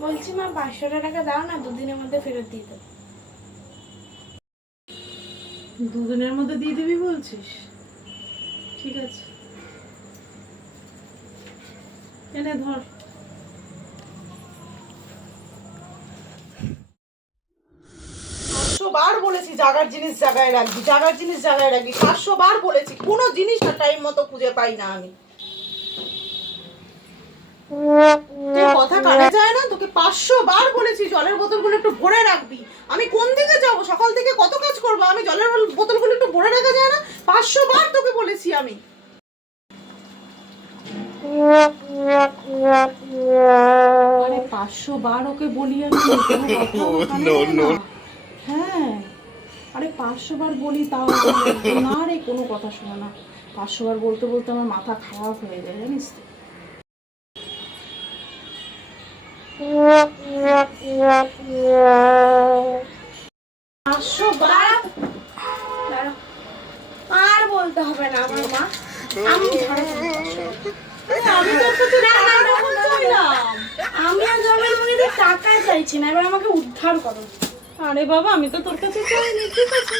বলছি মা 500 টাকা দাও না, দুদিনের মধ্যে ফেরত দিয়ে দেবো। দুদিনের মধ্যে দিয়ে দিবি বলছিস? ঠিক আছে, এনে ধর। 500 বার বলেছি জাগার জিনিস জায়গায় রাখবি, জাগার জিনিস জায়গায় রাখবি, 500 বার বলেছি, কোনো জিনিস না টাইম মতো খুঁজে পাই না আমি। তোর কথা কানে যায় না? তোকে 500 বার বলেছি জলের বোতলগুলো একটু ভরে রাখবি। আমি কোন দিকে যাব? সকাল থেকে কত কাজ করবো, আমি জলের বোতলগুলো একটু ভরে রাখা যায় না? 500 বার তোকে বলেছি আমি। আরে 500 বার ওকে বলি আমি, কোনো কথা ওর কানে যায় না? হ্যাঁ, আরে 500 বার বলি তাও না রে, কোনো কথা শোনে না। 500 বার বলতে বলতে আমার মাথা খারাপ হয়ে যায় জানিস তো। 500 বার দাঁড়াও, আর বলতে হবে না আমার মা, আমি ঝাড়ু করবো। আমি তোর সাথে চাইলাম। আমি আর জলের মুখে দিয়ে টাকা চাইছি না, এবার আমাকে উদ্ধার করো। আরে বাবা, আমি তো তোর কাছে চাইনি। ঠিক আছে,